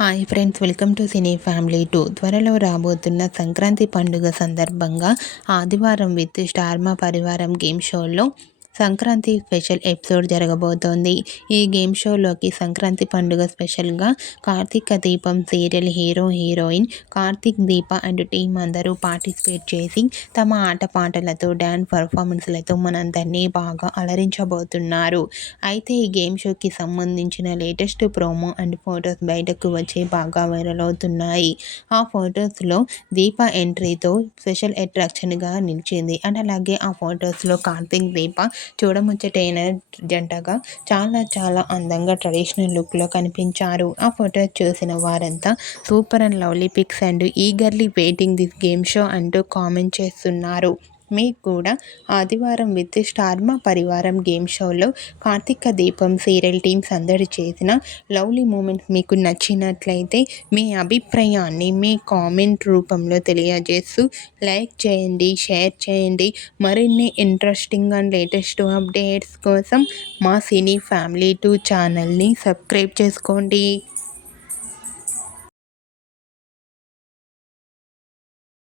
Hi friends, welcome to cine family 2. త్వరలో రాబోతున్న సంక్రాంతి పండుగ సందర్భంగా ఆదివారం విత్ స్టార్ మా పరివారం గేమ్ షోలో సంక్రాంతి స్పెషల్ ఎపిసోడ్ జరగబోతోంది. ఈ గేమ్ షోలోకి సంక్రాంతి పండుగ స్పెషల్గా కార్తీక దీపం serial hero heroine Karthik Deepa and team అందరూ పార్టిసిపేట్ చేసి తమ ఆటపాటలతో డ్యాన్స్ పర్ఫార్మెన్స్లతో మనందరినీ బాగా అలరించబోతున్నారు. అయితే ఈ గేమ్ షోకి సంబంధించిన లేటెస్ట్ ప్రోమో అండ్ ఫొటోస్ బయటకు వచ్చి బాగా వైరల్ అవుతున్నాయి. ఆ ఫొటోస్లో దీప ఎంట్రీతో స్పెషల్ అట్రాక్షన్గా నిలిచింది. అండ్ అలాగే ఆ ఫొటోస్లో కార్తీక్ దీప చూడముచ్చటైన జంటగా చాలా అందంగా ట్రెడిషనల్ లుక్లో కనిపించారు. ఆ ఫొటోస్ చూసిన వారంతా super and lovely pics and eagerly waiting this game show అంటూ కామెంట్ చేస్తున్నారు. మీకు కూడా ఆదివారం విత్ స్టార్ మా పరివారం గేమ్ షోలో కార్తీక దీపం సీరియల్ టీమ్ సందడి చేసిన లవ్లీ మూమెంట్స్ మీకు నచ్చినట్లయితే మీ అభిప్రాయాన్ని మీ కామెంట్ రూపంలో తెలియజేస్తూ లైక్ చేయండి, షేర్ చేయండి. మరిన్ని ఇంట్రెస్టింగ్ అండ్ లేటెస్ట్ అప్డేట్స్ కోసం మా సినీ ఫ్యామిలీ 2 ఛానల్ని సబ్స్క్రైబ్ చేసుకోండి.